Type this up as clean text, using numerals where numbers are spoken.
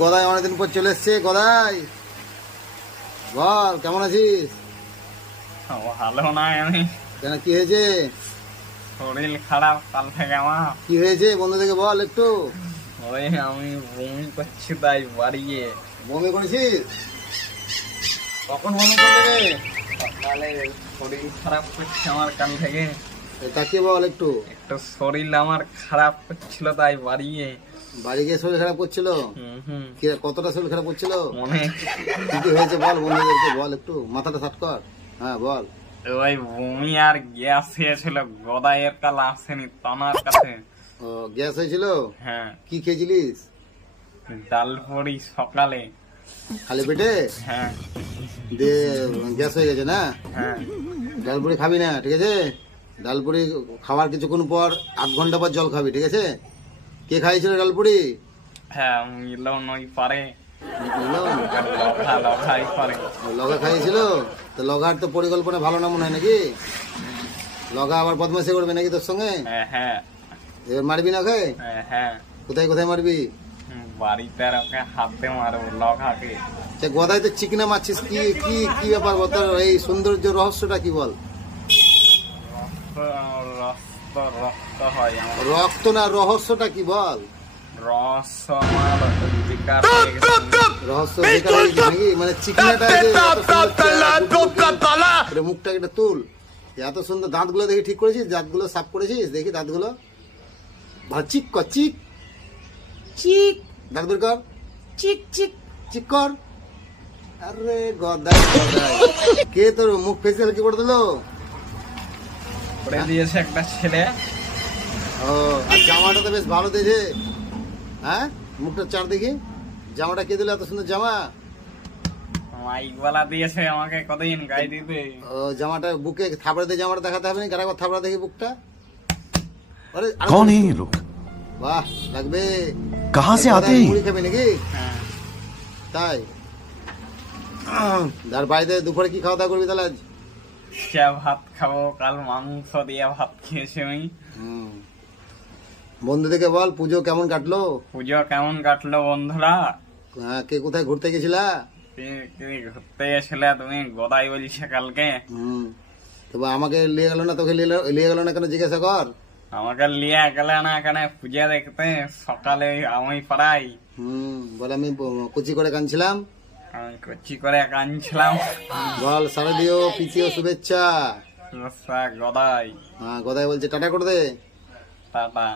গদাই অনেকদিন পর চলে এসছে। গদাই বল, কেমন আছিস? ভালো নাই আমি। কেন, কি হয়েছে? শরীর খারাপ কাল থেকে আমার। কি হয়েছে বন্ধু থেকে বল একটু। ওই আমি বমি করছি তাই বাড়িয়ে। বমি করেছিস? কখন বমি করলে রে? সকালে শরীর খারাপ করছে আমার কাল থেকে। তাকিয়ে বল একটু। একটু শরীর আমার খারাপ করছিল তাই বাড়িয়ে। বাড়ি গিয়ে শরীর খারাপ করছিল? কতটা শরীর খারাপ করছিল? অনেক। কি হয়েছে বল বন্ধুদেরকে বল একটু, মাথাটা সাট কর। হ্যাঁ বল। ওই বমি আর গ্যাস হয়েছিল, গদাইয়ের কাল আসেনি তানার কাছে। ও, গ্যাস হয়েছিল? হ্যাঁ। কি খেয়েছিলিস? ডাল পড়ি সকালে। খালি পেটে? হ্যাঁ। দিয়ে গ্যাস হয়ে গেছে না? হ্যাঁ। ডালপুরি খাবি না, ঠিক আছে? ডালপুরি খাওয়ার কিছুক্ষণ পর 8 ঘন্টা পর জল খাবি, ঠিক আছে? কে খাইছিল ডালপুরি? হ্যাঁ মিলন ওই পারে। মিলন? লগাই পারে। লগা খাইয়েছিল? তো লগার তো পরিকল্পনা ভালো না মনে হয় নাকি? লগা আবার বদমাশি করবে নাকি তোর সঙ্গে? হ্যাঁ। এবার মারবি না ওকে? হ্যাঁ। কোথায় কোথায় মারবি? বাড়িতে আর ওকে হাতে মারবো লগাকে। গদাই তো চিকনা মারছিস, কি কি কি ব্যাপার বল? তোর এই সৌন্দর্য রহস্যটা কি বল? রক্ত হয় আমার। রক্ত না, রহস্যটা কি বল? রহস্য আমার বেকার রহস্য বেকার হয়ে গেছে নাকি? মানে চিকনাটা মুখটা একটা তুল। এত সুন্দর দাঁতগুলো দেখি ঠিক করেছিস? দাঁতগুলো সাফ করেছিস? দেখি দাঁতগুলো চিক কর, চিক চিক, দাঁত বের কর, চিক চিক চিক কর। আরে গদাই গদাই, কে তোর মুখ ফেসিয়াল কি করে দিলো? করে দিয়েছে একটা ছেলে। ও, আর জামাটা তো বেশ ভালো দিয়েছে। হ্যাঁ, মুখটা চার দেখি। জামাটা কে দিল? এত সুন্দর জামা। মাইকওয়ালা দিয়েছে আমাকে কতদিন গায়ে দিতে। ও, জামাটা বুকে থাবড়া দিয়ে জামাটা দেখাতে হবে না? কারা থাবড়া দেখি বুকটা। আরে कौन है ये लोग? বাহ, লাগবে। कहाँ से आते हैं? মুড়ি খাবি নাকি? হ্যাঁ। তাই? আর বাড়িতে দুপুরে কি খাওয়া দাওয়া করবি তাহলে আজ? ভাত খাবো, কাল মাংস দিয়ে ভাত খেয়েছি আমি। বন্ধুদেরকে বল, পুজো কেমন কাটলো? পুজো কেমন কাটলো বন্ধুরা? কে কোথায় ঘুরতে গেছিলা? তুমি ঘুরতে গেছিলে, তুমি গদাই বলছে কালকে। তবে আমাকে নিয়ে গেল না, তোকে নিয়ে গেল না কেন জিজ্ঞাসা কর। আমাকে লিয়ে গেলে না কেন পূজা দেখতে? সকালে আমি পাড়াই। বলে আমি কুচি করে কাঁদছিলাম। আমি কচি করে কাঁদছিলাম। বল শারদীয় প্রীতীয় শুভেচ্ছা। গদাই। গদাই বলছে টাটা করে দে। টাটা।